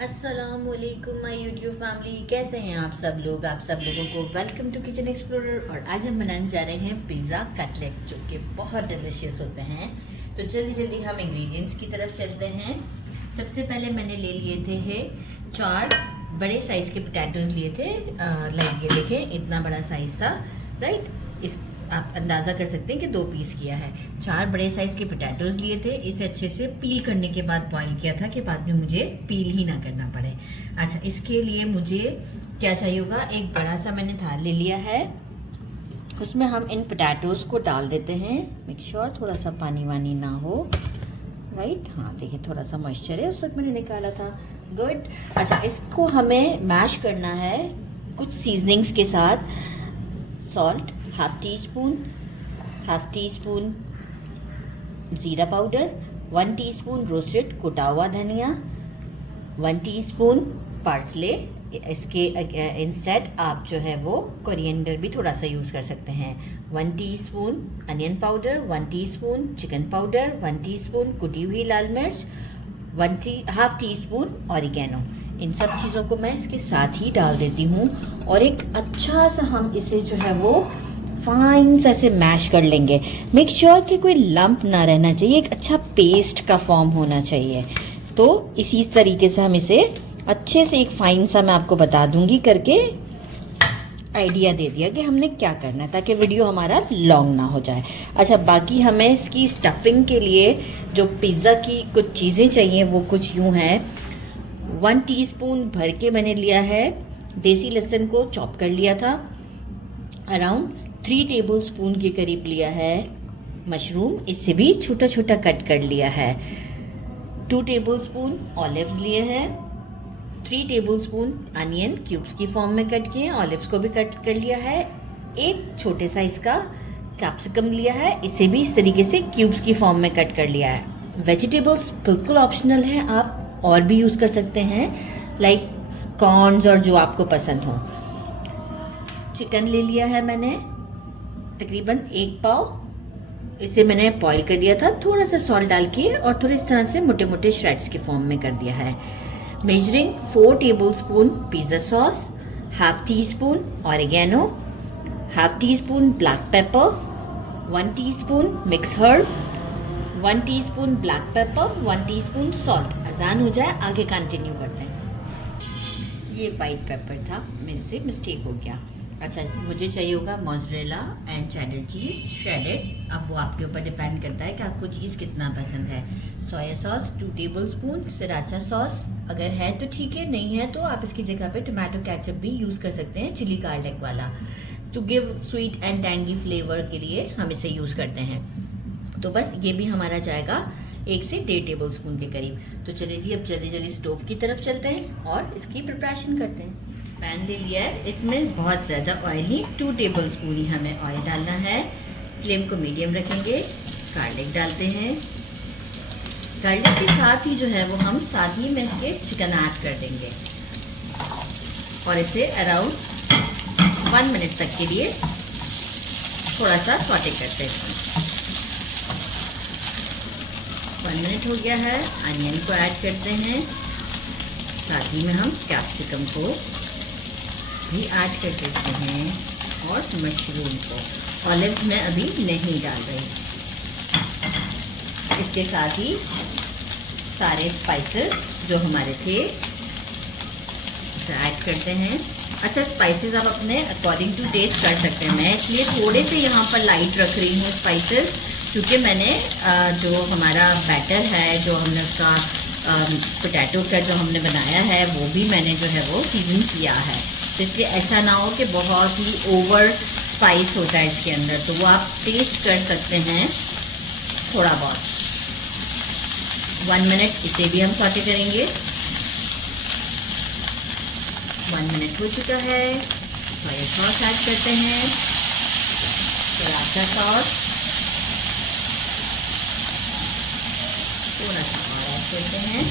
अस्सलामुअलैकुम my YouTube family, कैसे हैं आप सब लोग। आप सब लोगों को वेलकम टू किचन एक्सप्लोरर। और आज हम बनाने जा रहे हैं पिज़्ज़ा कटलेट, जो कि बहुत डिलीशियस होते हैं। तो जल्दी जल्दी हम इंग्रेडिएंट्स की तरफ चलते हैं। सबसे पहले मैंने ले लिए थे 4 बड़े साइज़ के पोटैटोज़ लिए थे। लाइक ये देखें, इतना बड़ा साइज़ था, राइट। इस आप अंदाज़ा कर सकते हैं कि 2 पीस किया है। 4 बड़े साइज़ के पोटैटोज़ लिए थे। इसे अच्छे से पील करने के बाद बॉईल किया था कि बाद में मुझे पील ही ना करना पड़े। अच्छा, इसके लिए मुझे क्या चाहिए होगा, एक बड़ा सा मैंने थाल ले लिया है। उसमें हम इन पोटैटोज़ को डाल देते हैं। मेक श्योर थोड़ा सा पानी वानी ना हो, राइट। हाँ देखिए, थोड़ा सा मॉइस्चर है, उस वक्त मैंने निकाला था। गुड। अच्छा, इसको हमें मैश करना है कुछ सीजनिंग्स के साथ। सॉल्ट हाफ टी स्पून ज़ीरा पाउडर, 1 टीस्पून रोस्टेड कुटा हुआ धनिया, 1 टीस्पून पार्सले। इसके इंस्टेड आप जो है वो कोरिएंडर भी थोड़ा सा यूज़ कर सकते हैं। 1 teaspoon onion powder, 1 teaspoon chicken powder, 1 teaspoon कुटी हुई लाल मिर्च, हाफ टी स्पून ऑरिगेनो। इन सब चीज़ों को मैं इसके साथ ही डाल देती हूँ और एक अच्छा सा हम इसे जो है वो फाइन सा ऐसे मैश कर लेंगे। मेक श्योर कि कोई लंप ना रहना चाहिए, एक अच्छा पेस्ट का फॉर्म होना चाहिए। तो इसी तरीके से हम इसे अच्छे से एक फाइन सा, मैं आपको बता दूंगी करके, आइडिया दे दिया कि हमने क्या करना है ताकि वीडियो हमारा लॉन्ग ना हो जाए। अच्छा, बाकी हमें इसकी स्टफिंग के लिए जो पिज़्ज़ा की कुछ चीज़ें चाहिए वो कुछ यूँ हैं। 1 टीस्पून भर के मैंने लिया है देसी लहसुन को चॉप कर लिया था। अराउंड 3 टेबल स्पून के करीब लिया है मशरूम, इससे भी छोटा छोटा कट कर लिया है। 2 टेबल स्पून ऑलिव्स लिए हैं। 3 टेबल स्पून अनियन क्यूब्स की फॉर्म में कट किए हैं, ऑलिव्स को भी कट कर लिया है। एक छोटे साइज का कैप्सिकम लिया है, इसे भी इस तरीके से क्यूब्स की फॉर्म में कट कर लिया है। वेजिटेबल्स बिल्कुल ऑप्शनल है, आप और भी यूज़ कर सकते हैं, लाइक कॉर्न्स और जो आपको पसंद हो। चिकन ले लिया है मैंने तकरीबन 1 पाव। इसे मैंने बॉईल कर दिया था थोड़ा सा सॉल्ट डाल के और थोड़े इस तरह से मोटे मोटे श्रेड्स के फॉर्म में कर दिया है। Measuring 4 table spoon pizza sauce, half tea spoon oregano, half tea spoon black pepper, 1 teaspoon mix herb, 1 teaspoon black pepper, 1 teaspoon salt. अजान हो जाए, आगे कंटिन्यू करते हैं। ये वाइट पेपर था, मेरे से मिस्टेक हो गया। अच्छा, मुझे चाहिए होगा mozzarella and cheddar cheese shredded. अब वो आपके ऊपर डिपेंड करता है कि आपको चीज़ कितना पसंद है। Soya sauce 2 table spoon, सराचा sauce अगर है तो ठीक है, नहीं है तो आप इसकी जगह पे टोमेटो केचप भी यूज़ कर सकते हैं, चिली गार्लिक वाला। To give sweet and tangy flavour के लिए हम इसे यूज़ करते हैं। तो बस ये भी हमारा जाएगा 1 से 1.5 टेबल स्पून के करीब। तो चलिए जी, अब जल्दी जल्दी स्टोव की तरफ चलते हैं और इसकी प्रिपरेशन करते हैं। पैन ले लिया है, इसमें बहुत ज़्यादा ऑयल नहीं, 2 टेबल स्पून ही हमें ऑयल डालना है। फ्लेम को मीडियम रखेंगे। गार्लिक डालते हैं। गार्लिक के साथ ही जो है वो हम साथ ही में इसके चिकन ऐड कर देंगे और इसे अराउंड 1 मिनट तक के लिए थोड़ा सा सॉटे करते हैं। 1 मिनट हो गया है। अनियन को ऐड करते हैं, साथ ही में हम कैप्सिकम को भी ऐड कर देते हैं और मशरूम को। ऑलिव्स में अभी नहीं डाल रही। इसके साथ ही सारे स्पाइसेस जो हमारे थे उसे ऐड करते हैं। अच्छा, स्पाइसेस आप अपने अकॉर्डिंग टू टेस्ट कर सकते हैं। मैं इसलिए थोड़े से यहाँ पर लाइट रख रही हूँ स्पाइसेस, क्योंकि मैंने जो हमारा बैटर है, जो हमने उसका पोटैटो का जो हमने बनाया है, वो भी मैंने जो है वो सीजन किया है। तो इसलिए ऐसा ना हो कि बहुत ही ओवर स्पाइस होता है इसके अंदर, तो वो आप टेस्ट कर सकते हैं थोड़ा बहुत। 1 मिनट इसे भी हम सॉटे करेंगे। 1 मिनट हो चुका है। सोया सॉस ऐड करते हैं, सराचा सॉस थोड़ा सा और ऐड करते हैं।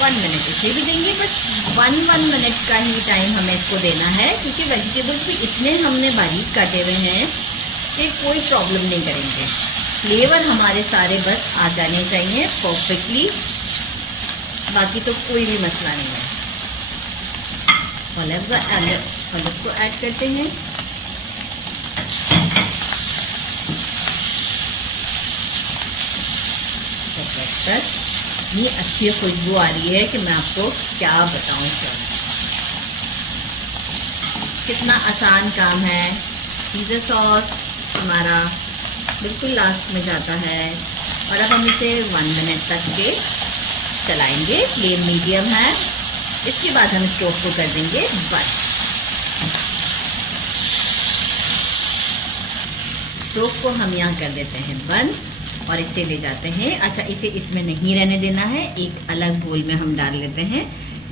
1 मिनट इसे भी देंगे, बस 1 मिनट का ही टाइम हमें इसको देना है, क्योंकि वेजिटेबल्स भी इतने हमने बारीक काटे हुए हैं कि कोई प्रॉब्लम नहीं करेंगे। फ्लेवर हमारे सारे बस आ जाने चाहिए परफेक्टली, बाकी तो कोई भी मसला नहीं है। ऑलिव को ऐड करते हैं। ये अच्छी खुशबू आ रही है कि मैं आपको क्या बताऊं सर, कितना आसान काम है। पिज़्ज़ा सॉस हमारा बिल्कुल लास्ट में जाता है और अब हम इसे 1 मिनट तक के चलाएंगे, फ्लेम मीडियम है। इसके बाद हम स्टोव को कर देंगे बंद। स्टोव को हम यहाँ कर देते हैं बंद और इसे ले जाते हैं। अच्छा, इसे इसमें नहीं रहने देना है, एक अलग बोल में हम डाल लेते हैं,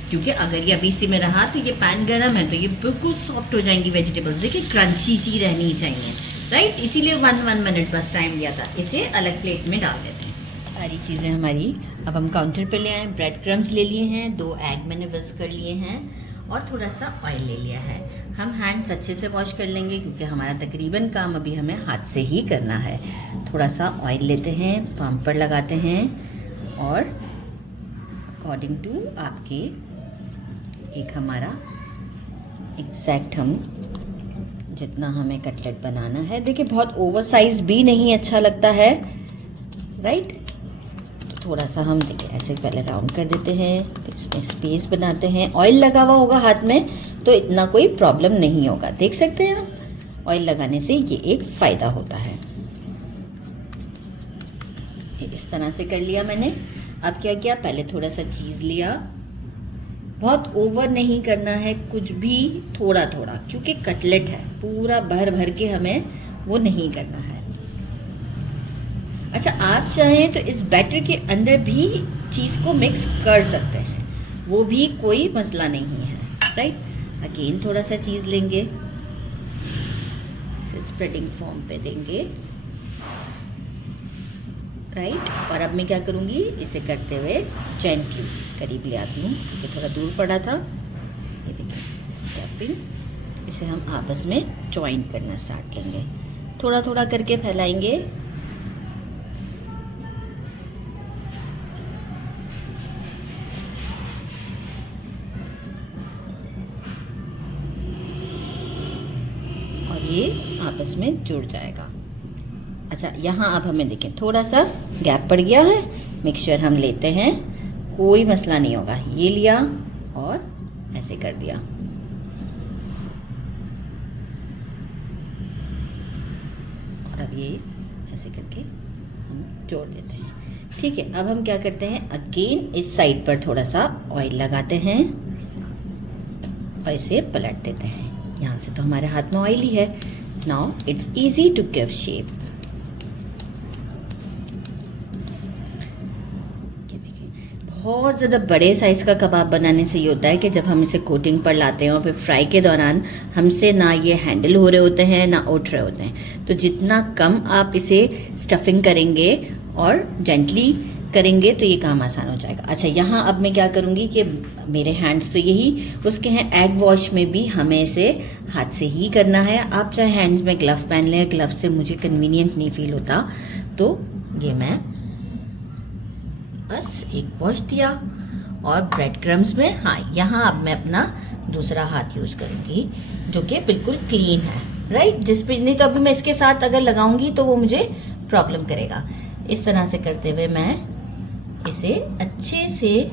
क्योंकि अगर ये अभी इसी में रहा तो ये पैन गर्म है तो ये बिल्कुल सॉफ्ट हो जाएंगी वेजिटेबल्स। देखिए क्रंची सी रहनी चाहिए, राइट, इसीलिए 1 मिनट बस टाइम लिया था। इसे अलग प्लेट में डाल देते हैं। सारी चीज़ें हमारी अब हम काउंटर पे ले आए। ब्रेड क्रम्स ले लिए हैं, 2 एग मैंने विस्क कर लिए हैं और थोड़ा सा ऑयल ले लिया है। हम हैंड्स अच्छे से वॉश कर लेंगे क्योंकि हमारा तकरीबन काम अभी हमें हाथ से ही करना है। थोड़ा सा ऑयल लेते हैं, पाम पर लगाते हैं और अकॉर्डिंग टू आपके एक हमारा एग्जैक्ट हम जितना हमें कटलेट बनाना है। देखिए बहुत ओवर साइज भी नहीं अच्छा लगता है, राइट। थोड़ा सा हम देखिए ऐसे पहले राउंड कर देते हैं, फिर इसमें स्पेस बनाते हैं। ऑयल लगा हुआ होगा हाथ में तो इतना कोई प्रॉब्लम नहीं होगा। देख सकते हैं आप, ऑयल लगाने से ये एक फ़ायदा होता है। इस तरह से कर लिया मैंने। अब क्या किया, पहले थोड़ा सा चीज़ लिया, बहुत ओवर नहीं करना है कुछ भी, थोड़ा थोड़ा, क्योंकि कटलेट है, पूरा भर भर के हमें वो नहीं करना है। अच्छा, आप चाहें तो इस बैटर के अंदर भी चीज़ को मिक्स कर सकते हैं, वो भी कोई मसला नहीं है, राइट। अगेन थोड़ा सा चीज़ लेंगे, इसे स्प्रेडिंग फॉर्म पे देंगे, राइट। और अब मैं क्या करूँगी, इसे करते हुए जेंटली करीब ले आती हूँ क्योंकि थोड़ा दूर पड़ा था। ये देखिए स्टेपिंग, इसे हम आपस में जॉइन करना स्टार्ट लेंगे, थोड़ा थोड़ा करके फैलाएंगे। और ये आपस में जुड़ जाएगा। अच्छा, यहाँ अब हमें देखें थोड़ा सा गैप पड़ गया है, मिक्सचर हम लेते हैं, कोई मसला नहीं होगा। ये लिया और ऐसे कर दिया, और अब ये ऐसे करके हम जोड़ देते हैं। ठीक है, अब हम क्या करते हैं, अगेन इस साइड पर थोड़ा सा ऑयल लगाते हैं और इसे पलट देते हैं। यहाँ से तो हमारे हाथ में ऑयल ही है। Now it's easy to give shape. बहुत ज़्यादा बड़े साइज़ का कबाब बनाने से ये होता है कि जब हम इसे कोटिंग पर लाते हैं और फिर फ्राई के दौरान हमसे ना ये हैंडल हो रहे होते हैं ना उठ रहे होते हैं, तो जितना कम आप इसे स्टफिंग करेंगे और जेंटली करेंगे तो ये काम आसान हो जाएगा। अच्छा, यहाँ अब मैं क्या करूँगी कि मेरे हैंड्स तो यही उसके हैं, एग वॉश में भी हमें इसे हाथ से ही करना है। आप चाहे हैंड्स में ग्लव पहन लें, ग्लव से मुझे कन्वीनियंट नहीं फील होता, तो ये मैं बस एक वॉश दिया। और ब्रेड क्रम्स में, हाँ, यहाँ अब मैं अपना दूसरा हाथ यूज़ करूँगी जो कि बिल्कुल क्लीन है, राइट। जिस पे नहीं तो अभी मैं इसके साथ अगर लगाऊंगी तो वो मुझे प्रॉब्लम करेगा। इस तरह से करते हुए मैं इसे अच्छे से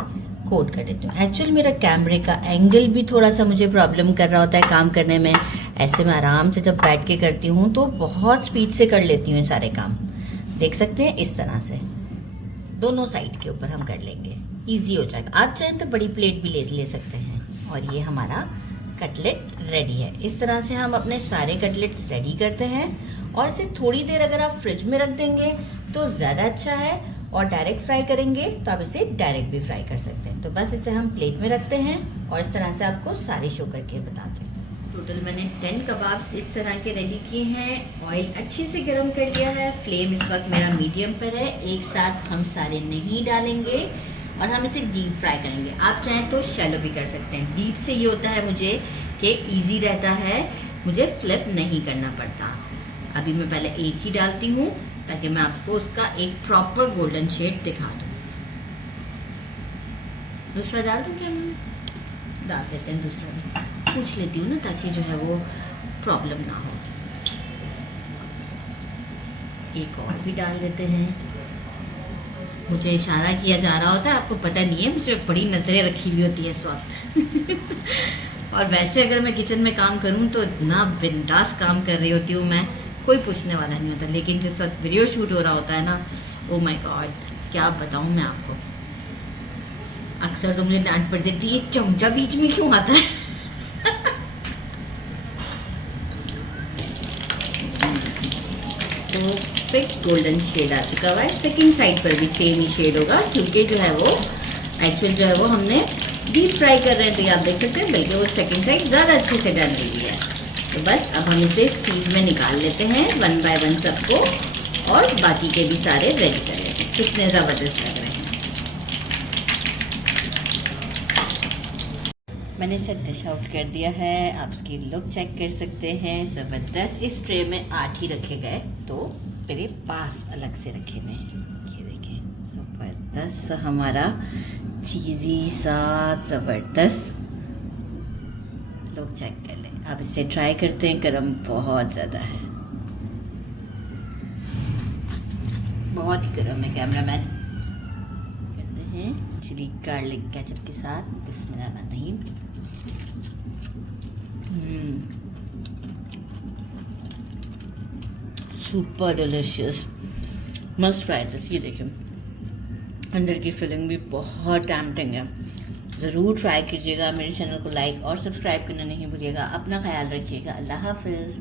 कोट कर देती हूँ। एक्चुअली मेरा कैमरे का एंगल भी थोड़ा सा मुझे प्रॉब्लम कर रहा होता है काम करने में। ऐसे में आराम से जब बैठ के करती हूँ तो बहुत स्पीड से कर लेती हूँ ये सारे काम। देख सकते हैं, इस तरह से दोनों साइड के ऊपर हम कर लेंगे, इजी हो जाएगा। आप चाहें तो बड़ी प्लेट भी ले सकते हैं। और ये हमारा कटलेट रेडी है। इस तरह से हम अपने सारे कटलेट्स रेडी करते हैं और इसे थोड़ी देर अगर आप फ्रिज में रख देंगे तो ज़्यादा अच्छा है, और डायरेक्ट फ्राई करेंगे तो आप इसे डायरेक्ट भी फ्राई कर सकते हैं। तो बस इसे हम प्लेट में रखते हैं और इस तरह से आपको सारे शो करके बताते हैं। टोटल मैंने 10 कबाब्स इस तरह के रेडी किए हैं। ऑयल अच्छे से गर्म कर लिया है, फ्लेम इस वक्त मेरा मीडियम पर है। एक साथ हम सारे नहीं डालेंगे और हम इसे डीप फ्राई करेंगे। आप चाहें तो शैलो भी कर सकते हैं। डीप से ये होता है मुझे कि ईजी रहता है, मुझे फ्लिप नहीं करना पड़ता। अभी मैं पहले एक ही डालती हूँ ताकि मैं आपको उसका एक प्रॉपर गोल्डन शेड दिखा दूँ। दूसरा डाल दूँ क्या? मैं डाल देते हैं दूसरा भी, पूछ लेती हूँ ना, ताकि जो है वो प्रॉब्लम ना हो। एक और भी डाल देते हैं। मुझे इशारा किया जा रहा होता है, आपको पता नहीं है, मुझे बड़ी नज़रें रखी हुई होती है इस वक्त। और वैसे अगर मैं किचन में काम करूं तो इतना बिंदास काम कर रही होती हूँ मैं, कोई पूछने वाला नहीं होता। लेकिन जिस वक्त वीडियो शूट हो रहा होता है ना, ओ माय गॉड, क्या बताऊँ मैं आपको। अक्सर तो मुझे डांट पड़ देती है, ये चमचा बीच में क्यों आता है। तो फिक गोल्डन शेड आ चुका हुआ है। सेकंड साइड पर भी सेम ही शेड होगा, क्योंकि जो है वो एक्चुअल जो है वो हमने डीप फ्राई कर रहे हैं। तो ये आप देख सकते हैं, बल्कि वो सेकंड साइड ज़्यादा अच्छे से डल रही है। तो बस अब हम इसे स्टीम में निकाल लेते हैं 1 बाय 1 सबको, और बाकी के भी सारे रेडी कर लेते हैं। कितने ज़बरदस्त लग रहे हैं। मैंने इसे डिश आउट कर दिया है, आप इसकी लुक चेक कर सकते हैं। ज़बरदस्त। इस ट्रे में 8 ही रखे गए, तो मेरे पास अलग से रखे हुए हैं। ये देखिए, ज़बरदस्त हमारा चीज़ी सा ज़बरदस्त। लुक चेक कर लें। आप इसे ट्राई करते हैं, गरम बहुत ज़्यादा है, बहुत ही गरम है। कैमरामैन करते हैं चिली गार्लिक केचप के साथ। बिस्मिल्लाहिर्रहमानिर्रहीम। Super delicious, must try this. ये देखिए, अंदर की फिलिंग भी बहुत टेम्पटिंग है। ज़रूर ट्राई कीजिएगा। मेरे चैनल को लाइक और सब्सक्राइब करना नहीं भूलिएगा। अपना ख्याल रखिएगा। अल्लाह हाफिज़।